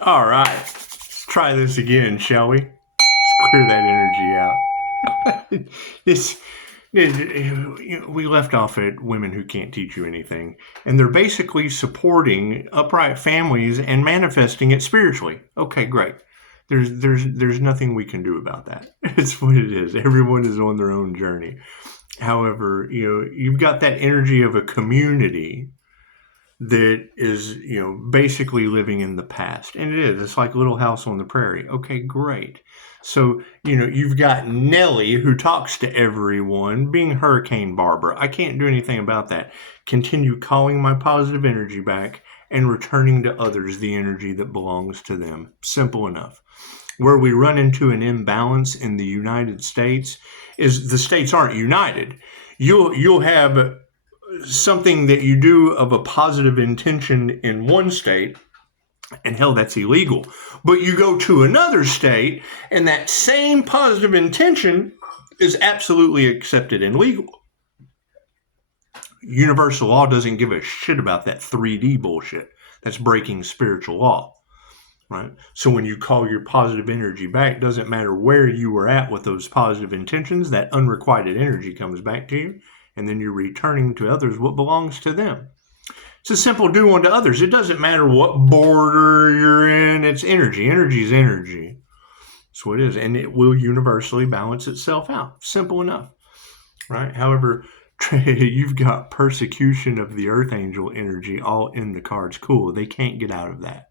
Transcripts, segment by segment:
All right, let's try this again, shall we? Let's clear that energy out. We left off at women who can't teach you anything, and they're basically supporting upright families and manifesting it spiritually. Okay, great. There's nothing we can do about that. It's what it is. Everyone is on their own journey. However, you've got that energy of a community that is, basically living in the past. And it is. It's like Little House on the Prairie. Okay, great. So, you've got Nellie, who talks to everyone, being Hurricane Barbara. I can't do anything about that. Continue calling my positive energy back and returning to others the energy that belongs to them. Simple enough. Where we run into an imbalance in the United States is the states aren't united. You'll have something that you do of a positive intention in one state, and hell, that's illegal. But you go to another state, and that same positive intention is absolutely accepted and legal. Universal law doesn't give a shit about that 3D bullshit. That's breaking spiritual law, right? So when you call your positive energy back, doesn't matter where you were at with those positive intentions, that unrequited energy comes back to you, and then you're returning to others what belongs to them. It's a simple do unto others. It doesn't matter what border you're in. It's energy. Energy is energy. That's what it is. And it will universally balance itself out. Simple enough, right? However, you've got persecution of the Earth Angel energy all in the cards. Cool. They can't get out of that,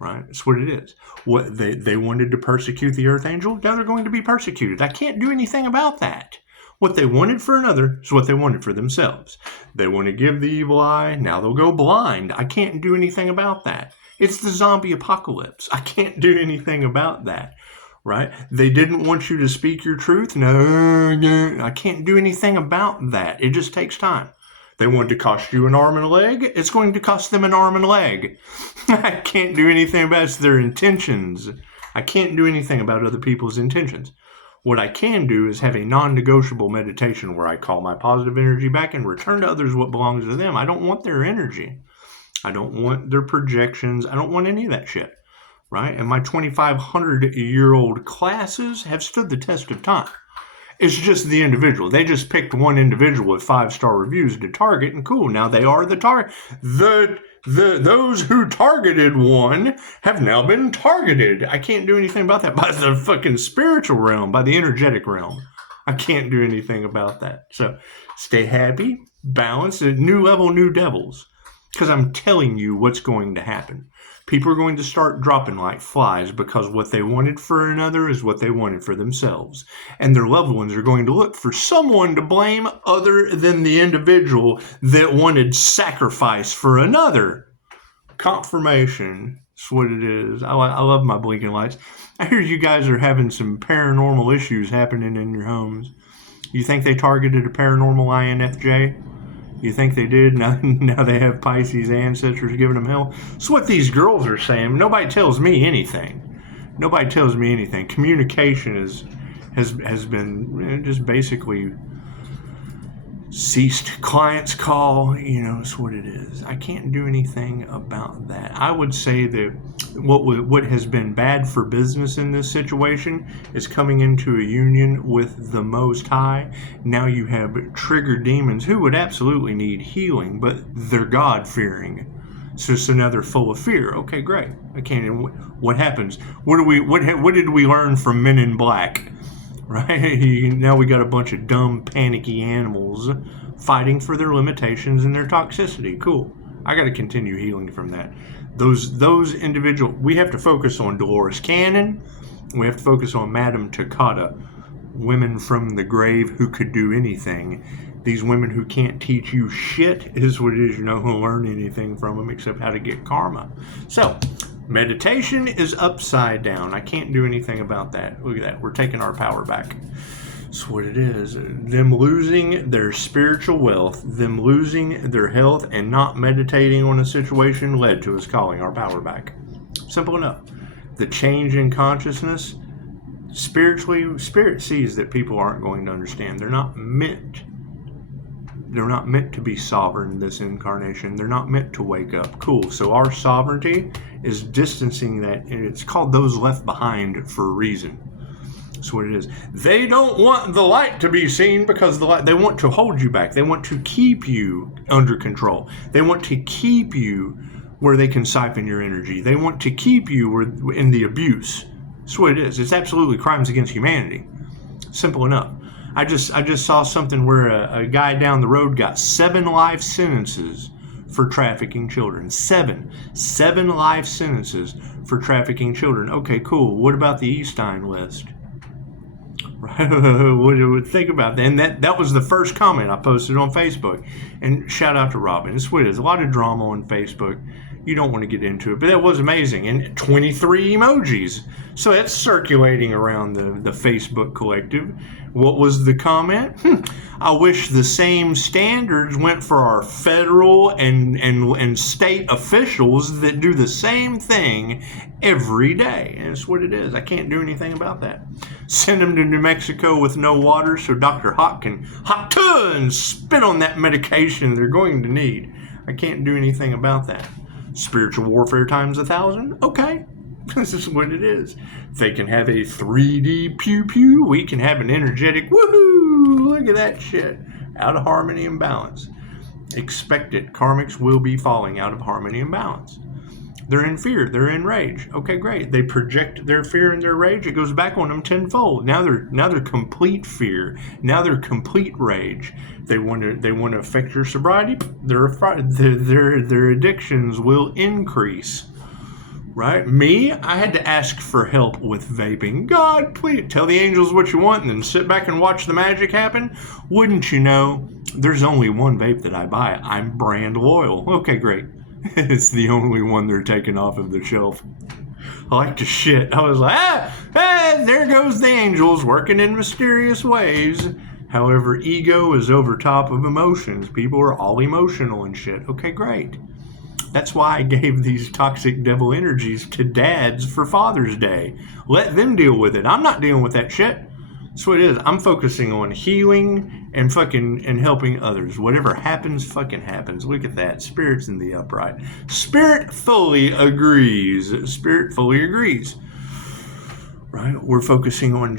right? That's what it is. What they wanted to persecute the Earth Angel. Now they're going to be persecuted. I can't do anything about that. What they wanted for another is what they wanted for themselves. They want to give the evil eye, now they'll go blind. I can't do anything about that. It's the zombie apocalypse. I can't do anything about that, right? They didn't want you to speak your truth. No, I can't do anything about that. It just takes time. They wanted to cost you an arm and a leg. It's going to cost them an arm and a leg. I can't do anything about it. It's their intentions. I can't do anything about other people's intentions. What I can do is have a non-negotiable meditation where I call my positive energy back and return to others what belongs to them. I don't want their energy. I don't want their projections. I don't want any of that shit, right? And my 2,500-year-old classes have stood the test of time. It's just the individual. They just picked one individual with 5-star reviews to target, and cool, now they are the target. Those who targeted one have now been targeted. I can't do anything about that by the fucking spiritual realm, by the energetic realm. I can't do anything about that. So stay happy, balance, new level, new devils. Because I'm telling you what's going to happen. People are going to start dropping like flies because what they wanted for another is what they wanted for themselves. And their loved ones are going to look for someone to blame other than the individual that wanted sacrifice for another. Confirmation. That's what it is. I love my blinking lights. I hear you guys are having some paranormal issues happening in your homes. You think they targeted a paranormal INFJ? You think they did? Now they have Pisces ancestors giving them hell. It's what these girls are saying. Nobody tells me anything. Nobody tells me anything. Communication has been just basically ceased. Clients call, it's what it is. I can't do anything about that. I would say that what has been bad for business in this situation is coming into a union with the Most High. Now you have triggered demons who would absolutely need healing, but they're God-fearing. So now they're full of fear. Okay, great. What happens? What did we learn from Men in Black? Right? Now we got a bunch of dumb, panicky animals fighting for their limitations and their toxicity. Cool. I got to continue healing from that. Those individual. We have to focus on Dolores Cannon. We have to focus on Madame Takata. Women from the grave who could do anything. These women who can't teach you shit is what it is. You're not going to learn anything from them except how to get karma. So, meditation is upside down. I can't do anything about that. Look at that. We're taking our power back. That's what it is. Them losing their spiritual wealth, them losing their health, and not meditating on a situation led to us calling our power back. Simple enough. The change in consciousness, spiritually, spirit sees that people aren't going to understand. They're not meant They're not meant to be sovereign this incarnation. They're not meant to wake up. Cool. So our sovereignty is distancing that, and it's called those left behind for a reason. That's what it is. They don't want the light to be seen because they want to hold you back. They want to keep you under control. They want to keep you where they can siphon your energy. They want to keep you in the abuse. That's what it is. It's absolutely crimes against humanity. Simple enough. I just saw something where a guy down the road got 7 life sentences for trafficking children. 7 life sentences for trafficking children. Okay, cool. What about the Epstein list? What do you think about that? And that was the first comment I posted on Facebook. And shout out to Robin. It's weird. There's a lot of drama on Facebook. You don't want to get into it, but that was amazing. And 23 emojis. So that's circulating around the Facebook collective. What was the comment? I wish the same standards went for our federal and state officials that do the same thing every day. And that's what it is. I can't do anything about that. Send them to New Mexico with no water so Dr. Hawk can and spit on that medication they're going to need. I can't do anything about that. Spiritual warfare times 1,000? Okay. This is what it is. They can have a 3D pew-pew. We can have an energetic woohoo. Look at that shit. Out of harmony and balance. Expect it. Karmics will be falling out of harmony and balance. They're in fear. They're in rage. Okay, great. They project their fear and their rage. It goes back on them tenfold. Now they're complete fear. Now they're complete rage. They want to affect your sobriety. Their addictions will increase. Right? Me, I had to ask for help with vaping. God, please tell the angels what you want and then sit back and watch the magic happen. Wouldn't you know, there's only one vape that I buy. I'm brand loyal. Okay, great. It's the only one they're taking off of the shelf. I like to shit. I was like, there goes the angels working in mysterious ways. However, ego is over top of emotions. People are all emotional and shit. Okay, great. That's why I gave these toxic devil energies to dads for Father's Day. Let them deal with it. I'm not dealing with that shit. That's what it is. I'm focusing on healing and helping others. Whatever happens, fucking happens. Look at that. Spirit's in the upright. Spirit fully agrees. Spirit fully agrees. Right? We're focusing on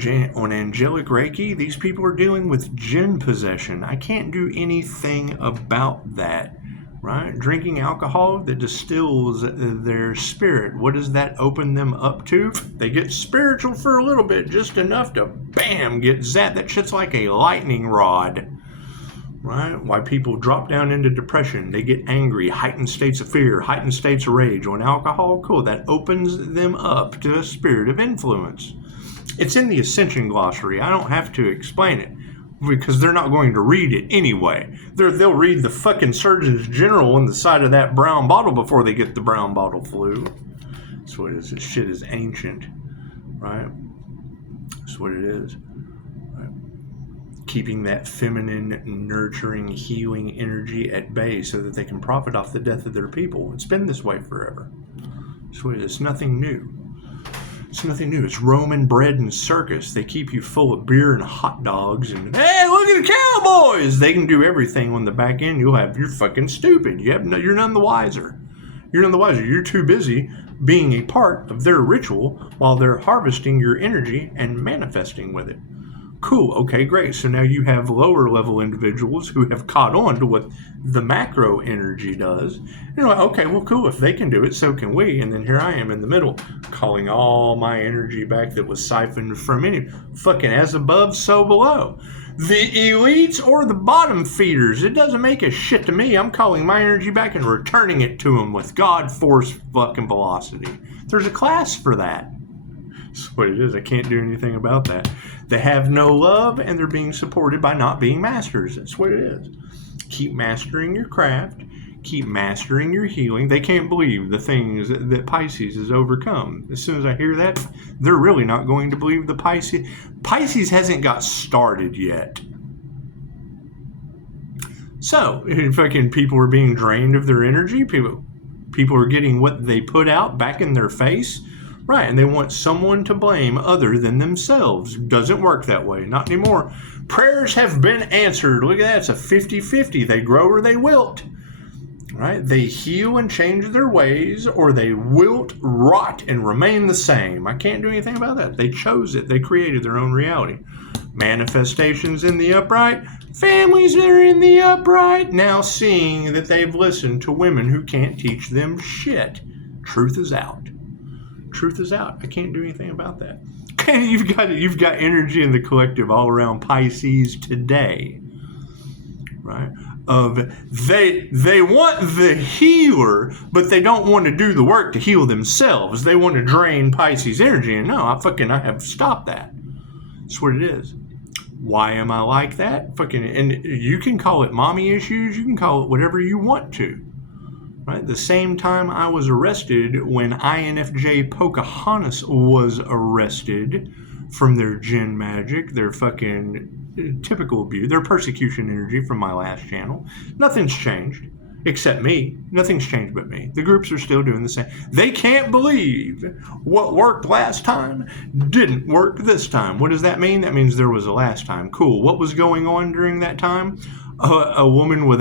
angelic Reiki. These people are dealing with jinn possession. I can't do anything about that. Right? Drinking alcohol that distills their spirit. What does that open them up to? They get spiritual for a little bit, just enough to, bam, get zapped. That shit's like a lightning rod. Right? Why people drop down into depression. They get angry, heightened states of fear, heightened states of rage. On alcohol, cool. That opens them up to a spirit of influence. It's in the Ascension Glossary. I don't have to explain it, because they're not going to read it anyway. They'll read the fucking Surgeon General on the side of that brown bottle before they get the brown bottle flu. That's what it is. This shit is ancient, right? That's what it is. Right? Keeping that feminine, nurturing, healing energy at bay so that they can profit off the death of their people. It's been this way forever. That's what it is. It's nothing new. It's nothing new. It's Roman bread and circus. They keep you full of beer and hot dogs and, hey, look at the cowboys! They can do everything on the back end. You're fucking stupid. You're none the wiser. You're none the wiser. You're too busy being a part of their ritual while they're harvesting your energy and manifesting with it. Cool. Okay, great. So now you have lower level individuals who have caught on to what the macro energy does. You're like, okay, well, cool. If they can do it, so can we. And then here I am in the middle, calling all my energy back that was siphoned from any fucking as above, so below. The elites or the bottom feeders, it doesn't make a shit to me. I'm calling my energy back and returning it to them with God force fucking velocity. There's a class for that. That's what it is. I can't do anything about that. They have no love and they're being supported by not being masters. That's what it is. Keep mastering your craft. Keep mastering your healing. They can't believe the things that Pisces has overcome. As soon as I hear that, they're really not going to believe the Pisces. Pisces hasn't got started yet. So, fucking people are being drained of their energy. People are getting what they put out back in their face. Right, and they want someone to blame other than themselves. Doesn't work that way. Not anymore. Prayers have been answered. Look at that. It's a 50-50. They grow or they wilt. Right? They heal and change their ways, or they wilt, rot, and remain the same. I can't do anything about that. They chose it. They created their own reality. Manifestations in the upright. Families that are in the upright now seeing that they've listened to women who can't teach them shit. Truth is out. Truth is out. I can't do anything about that. You've got energy in the collective all around Pisces today. Right? They want the healer, but they don't want to do the work to heal themselves. They want to drain Pisces energy, and no, I have stopped that. That's what it is. Why am I like that? And you can call it mommy issues. You can call it whatever you want to. Right? The same time I was arrested when INFJ Pocahontas was arrested from their Jinn magic, their typical abuse, their persecution energy from my last channel. Nothing's changed except me. Nothing's changed but me. The groups are still doing the same. They can't believe what worked last time didn't work this time. What does that mean? That means there was a last time. Cool. What was going on during that time? A woman with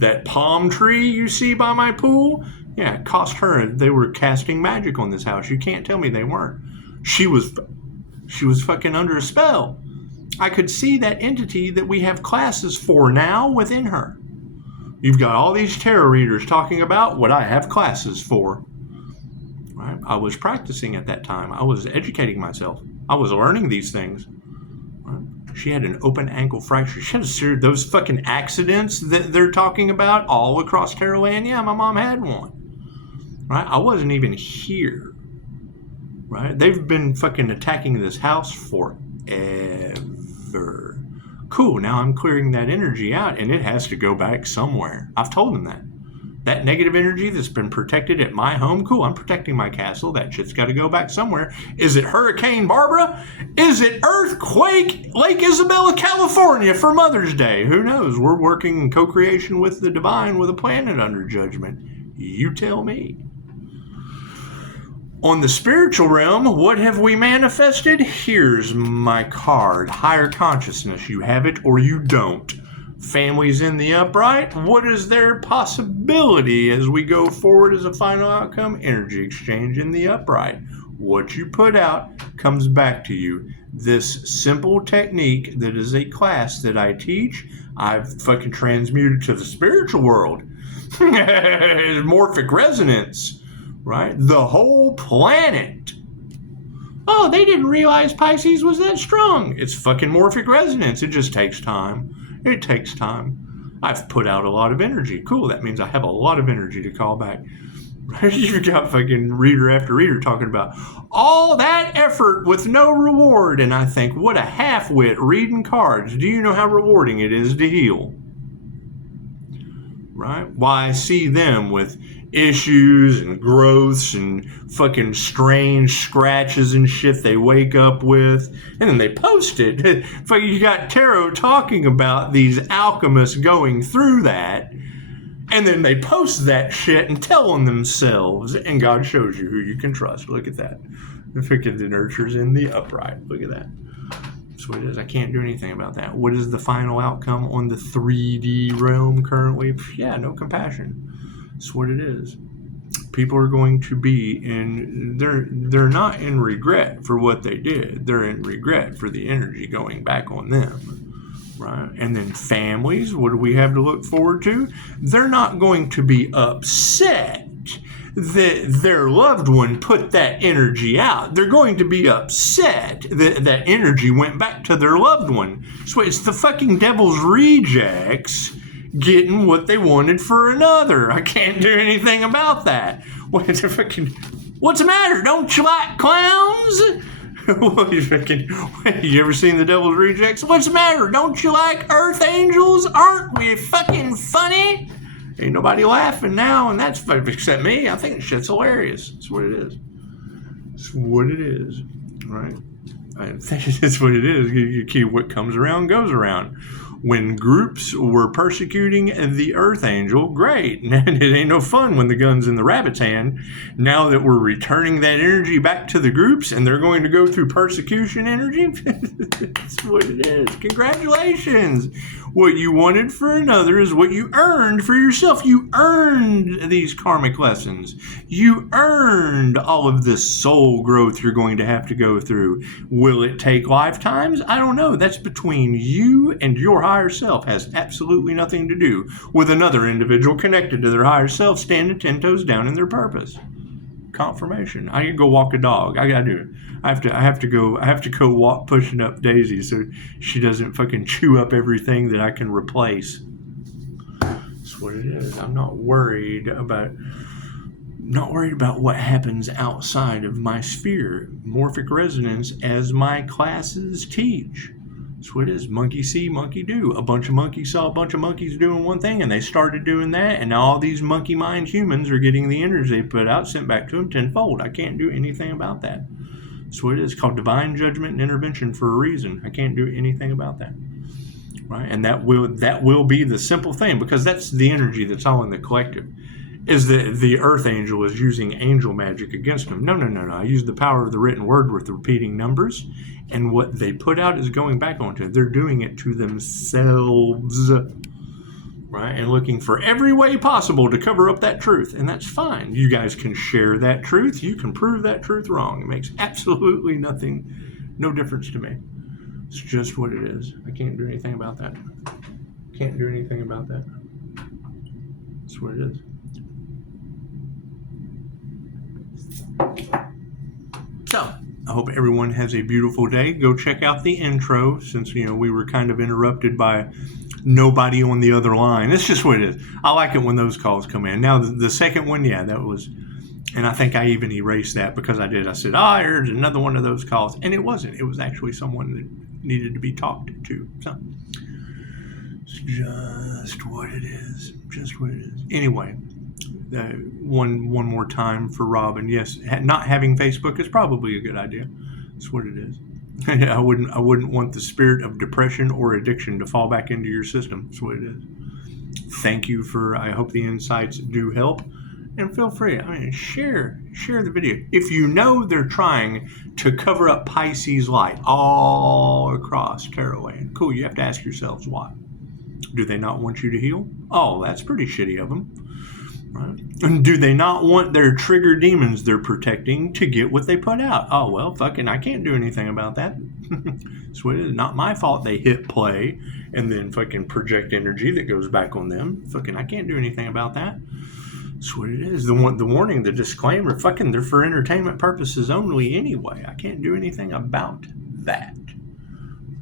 that palm tree you see by my pool? Yeah, it cost her. They were casting magic on this house. You can't tell me they weren't. She was fucking under a spell. I could see that entity that we have classes for now within her. You've got all these tarot readers talking about what I have classes for. Right? I was practicing at that time. I was educating myself. I was learning these things. Right? She had an open ankle fracture. She had those fucking accidents that they're talking about all across tarot land. Yeah, my mom had one. Right? I wasn't even here. Right? They've been fucking attacking this house forever. Cool, now I'm clearing that energy out, and it has to go back somewhere. I've told them that. That negative energy that's been protected at my home, cool, I'm protecting my castle. That shit's got to go back somewhere. Is it Hurricane Barbara? Is it Earthquake Lake Isabella, California for Mother's Day? Who knows? We're working in co-creation with the divine with a planet under judgment. You tell me. On the spiritual realm, what have we manifested? Here's my card. Higher consciousness. You have it or you don't. Families in the upright. What is their possibility as we go forward as a final outcome? Energy exchange in the upright. What you put out comes back to you. This simple technique that is a class that I teach, I've fucking transmuted to the spiritual world. Morphic resonance. Right? The whole planet. Oh, they didn't realize Pisces was that strong. It's fucking morphic resonance. It just takes time. It takes time. I've put out a lot of energy. Cool. That means I have a lot of energy to call back. You've got fucking reader after reader talking about all that effort with no reward. And I think, what a half-wit reading cards. Do you know how rewarding it is to heal? Right? Why I see them with issues and growths and fucking strange scratches and shit they wake up with, and then they post it. You got tarot talking about these alchemists going through that, and then they post that shit and tell on themselves, and God shows you who you can trust. Look at that. The nurture's in the upright. Look at that. That's what it is. I can't do anything about that. What is the final outcome on the 3D realm currently? Yeah, no compassion. That's what it is. People are going to be they're not in regret for what they did. They're in regret for the energy going back on them. Right? And then families, what do we have to look forward to? They're not going to be upset that their loved one put that energy out. They're going to be upset that that energy went back to their loved one. So it's the fucking devil's rejects getting what they wanted for another. I can't do anything about that. What's the matter? Don't you like clowns? You ever seen the devil's rejects? What's the matter? Don't you like earth angels? Aren't we fucking funny? Ain't nobody laughing now, and that's except me. I think shit's hilarious. That's what it is. It's what it is, right? I think it's what it is. You keep what comes around goes around. When groups were persecuting the Earth Angel, great. It ain't no fun when the gun's in the rabbit's hand. Now that we're returning that energy back to the groups and they're going to go through persecution energy, that's what it is. Congratulations. What you wanted for another is what you earned for yourself. You earned these karmic lessons. You earned all of this soul growth you're going to have to go through. Will it take lifetimes? I don't know. That's between you and your higher self. Has absolutely nothing to do with another individual connected to their higher self standing 10 toes down in their purpose. Confirmation. I can go walk a dog. I gotta do it. I have to go walk pushing up Daisy so she doesn't fucking chew up everything that I can replace. That's what it is. I'm not worried about what happens outside of my sphere. Morphic resonance, as my classes teach. That's what it is. Monkey see, monkey do. A bunch of monkeys saw a bunch of monkeys doing one thing, and they started doing that, and now all these monkey mind humans are getting the energy they put out sent back to them tenfold. I can't do anything about that. That's what it is. It's called divine judgment and intervention for a reason. I can't do anything about that. Right? And that will be the simple thing, because that's the energy that's all in the collective. Is that the Earth Angel is using angel magic against them? No. I use the power of the written word with the repeating numbers, and what they put out is going back onto it. They're doing it to themselves, right? And looking for every way possible to cover up that truth, and that's fine. You guys can share that truth. You can prove that truth wrong. It makes absolutely no difference to me. It's just what it is. I can't do anything about that. Can't do anything about that. That's what it is. So, I hope everyone has a beautiful day. Go check out the intro, since, we were kind of interrupted by nobody on the other line. It's just what it is. I like it when those calls come in. Now, the second one, that was, and I think I even erased that because I said, I heard another one of those calls. And it wasn't. It was actually someone that needed to be talked to. So, it's just what it is. Just what it is. Anyway. One more time for Robin. Yes, not having Facebook is probably a good idea. That's what it is. I wouldn't want the spirit of depression or addiction to fall back into your system. That's what it is. Thank you I hope the insights do help. And feel free, share the video. If you know they're trying to cover up Pisces light all across Therory, cool, you have to ask yourselves why. Do they not want you to heal? Oh, that's pretty shitty of them. Right. And do they not want their trigger demons they're protecting to get what they put out? Oh, well, fucking, I can't do anything about that. So it is not my fault they hit play and then fucking project energy that goes back on them. Fucking, I can't do anything about that. That's what it is. The warning, the disclaimer, fucking, they're for entertainment purposes only anyway. I can't do anything about that.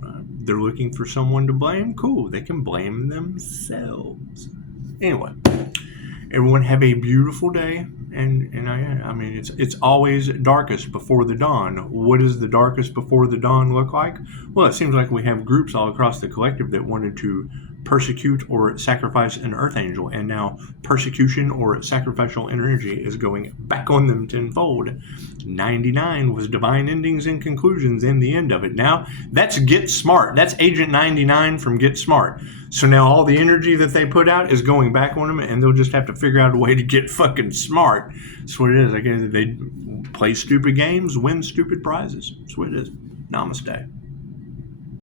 Right. They're looking for someone to blame. Cool, they can blame themselves. Anyway. Everyone have a beautiful day, and it's always darkest before the dawn. What does the darkest before the dawn look like? Well, it seems like we have groups all across the collective that wanted to persecute or sacrifice an Earth Angel, and now persecution or sacrificial energy is going back on them tenfold. 99 was divine endings and conclusions in the end of it. Now, that's Get Smart. That's Agent 99 from Get Smart. So now all the energy that they put out is going back on them, and they'll just have to figure out a way to get fucking smart. That's what it is. I guess they play stupid games, win stupid prizes. That's what it is. Namaste.